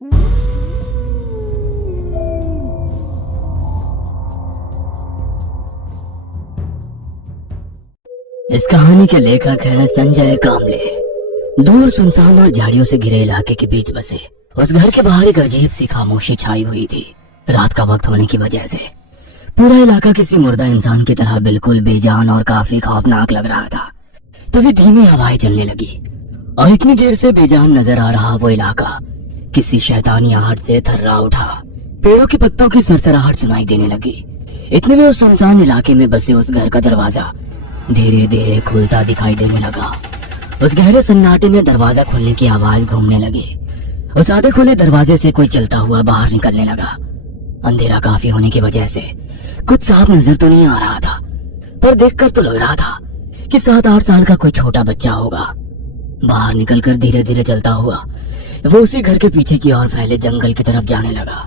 इस कहानी के लेखक है संजय कामले। दूर सुनसान और झाड़ियों से घिरे इलाके के बीच बसे उस घर के बाहर एक अजीब सी खामोशी छाई हुई थी। रात का वक्त होने की वजह से पूरा इलाका किसी मुर्दा इंसान की तरह बिल्कुल बेजान और काफी खौफनाक लग रहा था। तभी धीमी हवाएं चलने लगी और इतनी देर से बेजान नजर आ रहा वो इलाका किसी शैतानी आहट से थर्रा उठा। पेड़ों के पत्तों की सरसराहट सुनाई देने लगी। इतने में उस सुनसान इलाके में बसे उस घर का दरवाजा धीरे धीरे खुलता दिखाई देने लगा। उस गहरे सन्नाटे में दरवाजा खुलने की आवाज घूमने लगी। उस आधे खुले दरवाजे से कोई चलता हुआ बाहर निकलने लगा। अंधेरा काफी होने की वजह से कुछ साफ नजर तो नहीं आ रहा था, पर देखकर तो लग रहा था कि 7-8 साल का कोई छोटा बच्चा होगा। बाहर निकलकर धीरे धीरे चलता हुआ वो उसी घर के पीछे की ओर फैले जंगल की तरफ जाने लगा।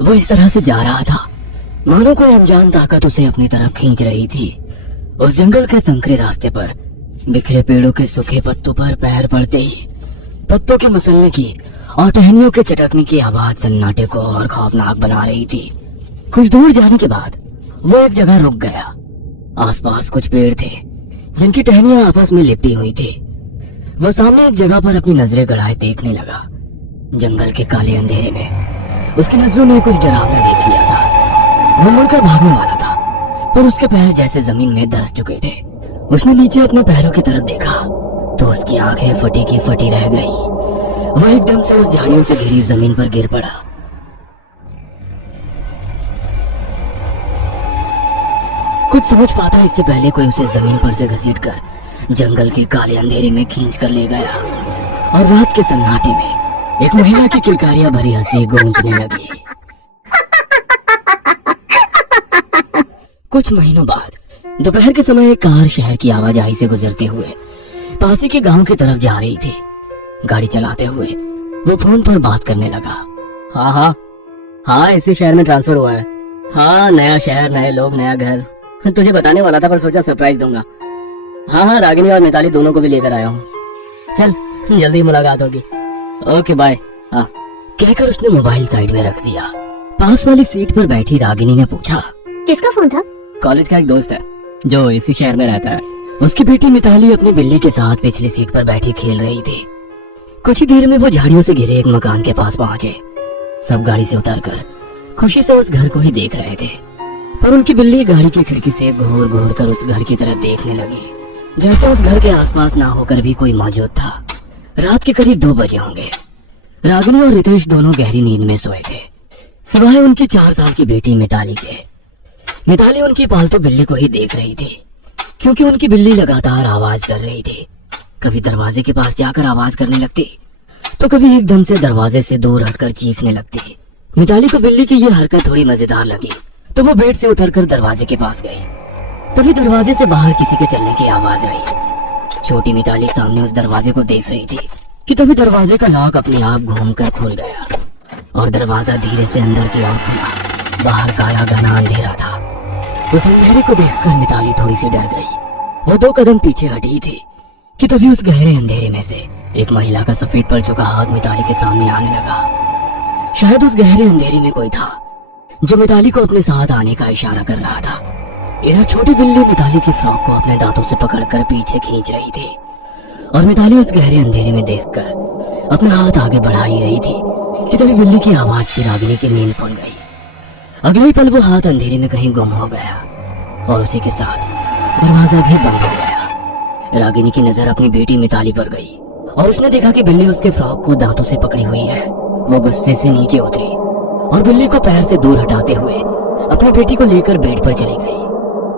वो इस तरह से जा रहा था मानो कोई अनजान ताकत उसे अपनी तरफ खींच रही थी। उस जंगल के संकरे रास्ते पर बिखरे पेड़ों के सूखे पत्तों पर पैर पड़ते ही पत्तों के मसलने की और टहनियों के चटकने की आवाज सन्नाटे को और खौफनाक बना रही थी। कुछ दूर जाने के बाद वो एक जगह रुक गया। आसपास कुछ पेड़ थे जिनकी टहनियां आपस में लिपटी हुई थी। वह सामने एक जगह पर अपनी नजरें गड़ाए देखने लगा। जंगल के काले अंधेरे में उसकी नजरों ने कुछ डरावना देख लिया था। वो मुड़कर भागने वाला था, पर उसके पैर जैसे जमीन में धंस चुके थे। उसने नीचे अपने पैरों की तरफ देखा तो उसकी आंखें फटी की फटी रह गई। वह एकदम से उस झाड़ियों से घिरी जमीन पर गिर पड़ा। कुछ समझ पाता इससे पहले कोई उसे जमीन पर से घसीटकर जंगल के काले अंधेरे में खींच कर ले गया और रात के सन्नाटे में एक महिला की किलकारियां भरी हंसी गूंजने लगी। कुछ महीनों बाद दोपहर के समय एक कार शहर की आवाजाही से गुजरते हुए पास ही के गांव की तरफ जा रही थी। गाड़ी चलाते हुए वो फोन पर बात करने लगा। हाँ, इसी शहर में ट्रांसफर हुआ है। हाँ, नया शहर, नए लोग, नया घर। तुझे बताने वाला था पर सोचा सरप्राइज दूंगा। हाँ, रागिनी और मिताली दोनों को भी लेकर आया हूँ। चल, जल्दी मुलाकात होगी। Okay bye. हाँ, कहकर उसने मोबाइल साइड में रख दिया। पास वाली सीट पर बैठी रागिनी ने पूछा, किसका फोन था? कॉलेज का एक दोस्त है जो इसी शहर में रहता है। उसकी बेटी मिताली अपनी बिल्ली के साथ पिछली सीट पर बैठी खेल रही थी। कुछ ही देर में वो झाड़ियों से घिरे एक मकान के पास पहुंचे। सब गाड़ी से उतरकर खुशी से उस घर को ही देख रहे थे, पर उनकी बिल्ली गाड़ी की खिड़की से घूर घूर कर उस घर की तरफ देखने लगी, जैसे उस घर के आसपास ना होकर भी कोई मौजूद था। रात के करीब 2 बजे होंगे। रागिनी और रितेश दोनों गहरी नींद में सोए थे। सुबह उनकी 4 साल की बेटी मिताली उनकी पालतू बिल्ली को ही देख रही थी, क्योंकि उनकी बिल्ली लगातार आवाज कर रही थी। कभी दरवाजे के पास जाकर आवाज करने लगती तो कभी एकदम से दरवाजे से दूर हटकर चीखने लगती। मिताली को बिल्ली की यह हरकत थोड़ी मजेदार लगी तो वो बेड से उतरकर दरवाजे के पास गई। तभी दरवाजे से बाहर किसी के चलने की आवाज आई। छोटी मिताली सामने उस दरवाजे को देख रही थी कि तभी दरवाजे का लॉक अपने आप घूमकर खुल गया और दरवाजा धीरे से अंदर की ओर खुला। बाहर काला घना अंधेरा था। उस अंधेरे को देखकर मिताली थोड़ी सी डर गई। वो 2 कदम पीछे हटी थी कि तभी उस गहरे अंधेरे में से एक महिला का सफेद पर झुका हाथ मिताली के सामने आने लगा। शायद उस गहरे अंधेरे में कोई था जो मिताली को अपने साथ आने का इशारा कर रहा था। इधर छोटी बिल्ली मिताली की फ्रॉक को अपने दांतों से पकड़कर पीछे खींच रही थी और मिताली उस गहरे अंधेरे में देखकर अपना हाथ आगे बढ़ा ही रही थी कि तभी बिल्ली की आवाज से रागिनी की नींद खुल गई। अगले ही पल वो हाथ अंधेरे में कहीं गुम हो गया और उसी के साथ दरवाजा भी बंद हो गया। रागिनी की नजर अपनी बेटी मिताली पर गई और उसने देखा कि बिल्ली उसके फ्रॉक को दांतों से पकड़ी हुई है। वो गुस्से से नीचे उतरी और बिल्ली को पैर से दूर हटाते हुए अपनी बेटी को लेकर बेड पर चली गई।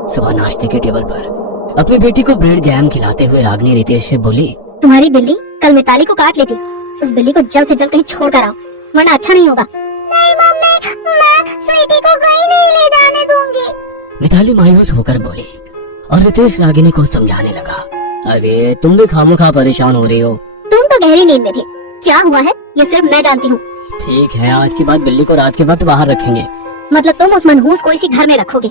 सुबह नाश्ते के टेबल पर अपनी बेटी को ब्रेड जैम खिलाते हुए रागिनी रितेश से बोली, तुम्हारी बिल्ली कल मिताली को काट लेती। उस बिल्ली को जल्द से जल्द कहीं छोड़ कर आओ, वरना अच्छा नहीं होगा। नहीं मम्मी, मैं स्वीटी को कहीं नहीं ले जाने दूंगी। मिताली मायूस होकर बोली और रितेश रागिनी को समझाने लगा, अरे तुम भी खामोखा परेशान हो रही हो। तुम तो गहरी नींद में थे, क्या हुआ है ये सिर्फ मैं जानती हूँ। ठीक है, आज के बाद बिल्ली को रात के वक्त बाहर रखेंगे। मतलब तुम उस मनहूस को इसी घर में रखोगे?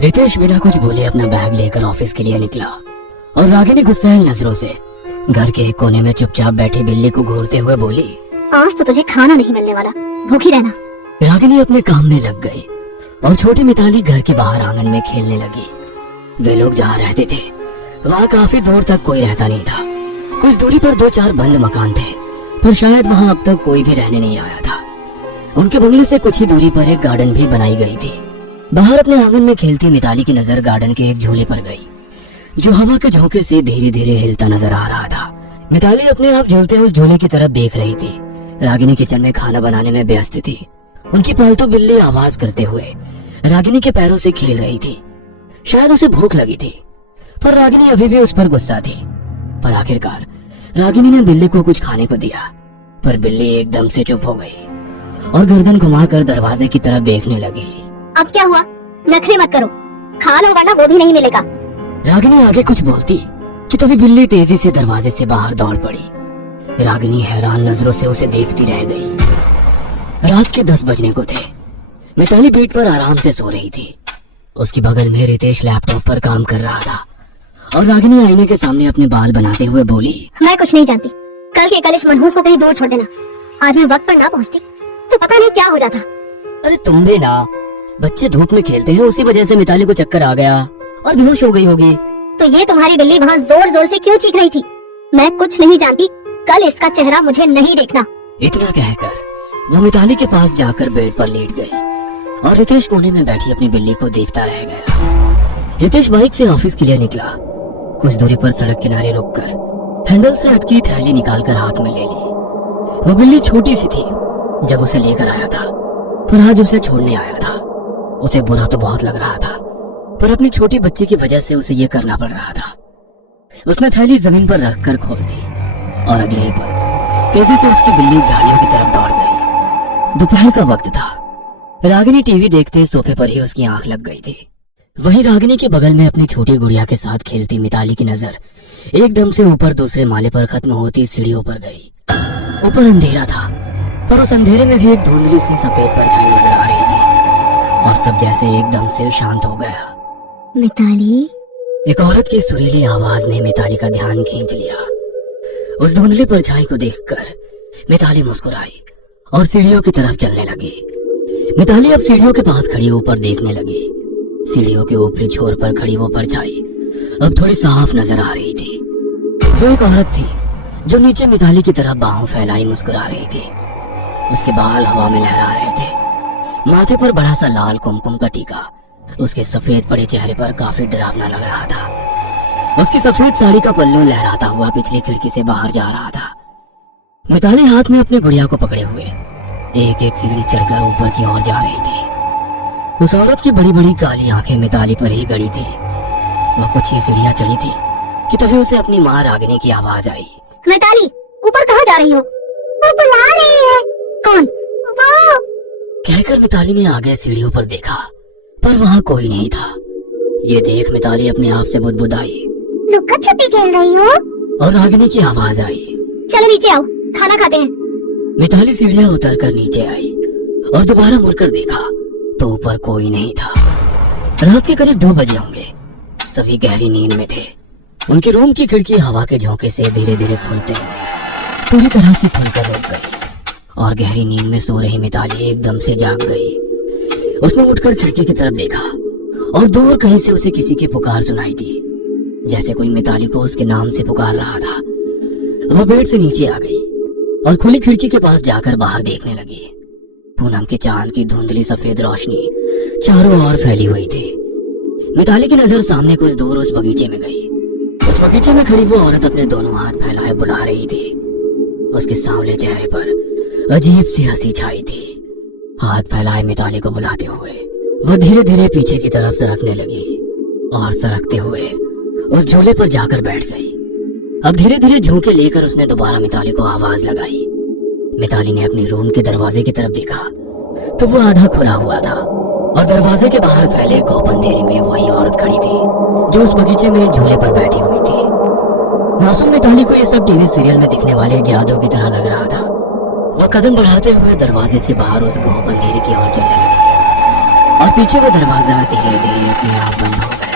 रितेश बिना कुछ बोले अपना बैग लेकर ऑफिस के लिए निकला और रागिनी गुस्सैल नजरों से घर के एक कोने में चुपचाप बैठी बिल्ली को घूरते हुए बोली, आज तो तुझे खाना नहीं मिलने वाला, भूखी रहना। रागिनी अपने काम में लग गई और छोटी मिताली घर के बाहर आंगन में खेलने लगी। वे लोग जहाँ रहते थे वहाँ काफी दूर तक कोई रहता नहीं था। कुछ दूरी पर 2-4 बंद मकान थे, पर शायद वहाँ अब तक कोई भी रहने नहीं आया था। उनके बंगले से कुछ ही दूरी पर एक गार्डन भी बनाई गई थी। बाहर अपने आंगन में खेलती मिताली की नजर गार्डन के एक झूले पर गई, जो हवा के झोंके से धीरे धीरे हिलता नजर आ रहा था। मिताली अपने आप झूलते उस झूले की तरफ देख रही थी। रागिनी किचन में खाना बनाने में व्यस्त थी। उनकी पालतू बिल्ली आवाज करते हुए रागिनी के पैरों से खेल रही थी। शायद उसे भूख लगी थी, पर रागिनी अभी भी उस पर गुस्सा थी। पर आखिरकार रागिनी ने बिल्ली को कुछ खाने को दिया, पर बिल्ली एकदम से चुप हो गई और गर्दन घुमाकर दरवाजे की तरफ देखने लगी। अब क्या हुआ? नखरे मत करो, खा लो वरना वो भी नहीं मिलेगा। रागिनी आगे कुछ बोलती कि तभी बिल्ली तेजी से दरवाजे से बाहर दौड़ पड़ी। रागिनी हैरान नजरों से उसे देखती रह गई। रात के 10 बजने को थे। मिताली बेड पर आराम से सो रही थी। उसके बगल में रितेश लैपटॉप पर काम कर रहा था और रागिनी आईने के सामने अपने बाल बनाते हुए बोली, मैं कुछ नहीं जानती, कल के कल इस मनहूस को कहीं दूर छोड़ देना। आज मैं वक्त पर ना पहुंचती तो पता नहीं क्या हो जाता। अरे तुम भी ना, बच्चे धूप में खेलते हैं, उसी वजह से मिताली को चक्कर आ गया और बेहोश हो गई होगी। तो ये तुम्हारी बिल्ली वहाँ जोर जोर से क्यों चीख रही थी? मैं कुछ नहीं जानती, कल इसका चेहरा मुझे नहीं देखना। इतना कहकर वो मिताली के पास जाकर बेड पर लेट गई और रितेश कोने में बैठी अपनी बिल्ली को देखता रह गया। रितेश बाइक से ऑफिस के लिए निकला। कुछ दूरी पर सड़क किनारे रुककर हैंडल से अटकी थैली निकालकर हाथ में ले ली। वो बिल्ली छोटी सी थी जब उसे लेकर आया था, पर आज उसे छोड़ने आया था। उसे बुरा तो बहुत लग रहा था, पर अपनी छोटी बच्ची की वजह से उसे ये करना पड़ रहा था। उसने थैली जमीन पर रखकर खोल दी और अगले ही पल तेजी से उसकी बिल्ली झाड़ियों की तरफ दौड़ गई। दोपहर का वक्त था। रागिनी टीवी देखते सोफे पर ही उसकी आंख लग गई थी। वहीं रागिनी के बगल में अपनी छोटी गुड़िया के साथ खेलती मिताली की नजर एकदम से ऊपर दूसरे माले पर खत्म होती सीढ़ियों पर गई। ऊपर अंधेरा था, पर उस अंधेरे में भी एक धुंधली सी सफेद परछाई नजर आ रही थी और सब जैसे एकदम से शांत हो गया। मिताली, एक औरत की सुरीली आवाज ने मिताली का ध्यान खींच लिया। उस धुंधली परछाई को देखकर मिताली मुस्कुराई और सीढ़ियों की तरफ चलने लगी। मिताली अब सीढ़ियों के पास खड़ी ऊपर देखने लगी। सीढ़ियों के ऊपरी छोर पर खड़ी वो परछाई अब थोड़ी साफ नजर आ रही थी। वो एक औरत थी जो नीचे मिताली की तरफ बाहों फैलाई मुस्कुरा रही थी। उसके बाल हवा में लहरा रहे थे। माथे पर बड़ा सा लाल कुमकुम का टीका उसके सफेद पड़े चेहरे पर काफी डरावना लग रहा था। उसकी सफेद साड़ी का पल्लू लहराता हुआ पिछली खिड़की से बाहर जा रहा था। मिताली हाथ में अपनी गुड़िया को पकड़े हुए एक एक सीढ़ी चढ़कर ऊपर की ओर जा रही थी। उस औरत की बड़ी बड़ी काली आंखें मिताली पर ही गड़ी थी। वह कुछ ही सीढ़ियां चढ़ी थी कि तभी उसे अपनी माँ रागिनी की आवाज आई। मिताली, ऊपर कहाँ जा रही हो? वो बुला रही है। कौन? वो। कहकर मिताली ने आगे सीढ़ियों पर देखा, पर वहाँ कोई नहीं था। ये देख मिताली अपने आप से बुदबुदाई, लुक्का छुपी खेल रही हो? और रागिनी की आवाज आई, चलो नीचे आओ, खाना खाते हैं। मिताली सीढ़ियां उतरकर नीचे आई और दोबारा मुड़कर देखा तो ऊपर कोई नहीं था। रात के करीब 2 बजे होंगे। सभी गहरी नींद में थे। उनके रूम की खिड़की हवा के झोंके से धीरे धीरे खुलते हुए पूरी तरह से खुलकर रुक गई और गहरी नींद में सो रही मिताली एकदम से जाग गई। उसने उठकर खिड़की की तरफ देखा और दूर कहीं से उसे किसी की पुकार सुनाई दी, जैसे कोई मिताली को उसके नाम से पुकार रहा था। वो बेड से नीचे आ गई और खुली खिड़की के पास जाकर बाहर देखने लगी। पूनम के चांद की धुंधली सफेद रोशनी चारों ओर फैली हुई थी। मिताली की नजर सामने कुछ दूर उस बगीचे में गई। उस बगीचे में खड़ी वो औरत अपने दोनों हाथ फैलाए बुला रही थी। उसके सांवले चेहरे पर अजीब सी हंसी छाई थी। हाथ फैलाए मिताली को बुलाते हुए वह धीरे धीरे पीछे की तरफ सरकने लगी और सरकते हुए उस झूले पर जाकर बैठ गई। अब धीरे धीरे झोंके लेकर उसने दोबारा मिताली को आवाज लगाई। मिताली ने अपने रूम के दरवाजे की तरफ देखा तो वो आधा खुला हुआ था और दरवाजे के बाहर फैले घोप अंधेरे में वही औरत खड़ी थी जो उस बगीचे में झूले पर बैठी हुई थी। मासूम मिताली को ये सब टीवी सीरियल में दिखने वाले जादू की तरह लग रहा था। वह कदम बढ़ाते हुए दरवाजे से बाहर उस घोप अंधेरे की ओर चलने लगी और पीछे वो दरवाजा धीरे धीरे अपने आप बंद हो गया।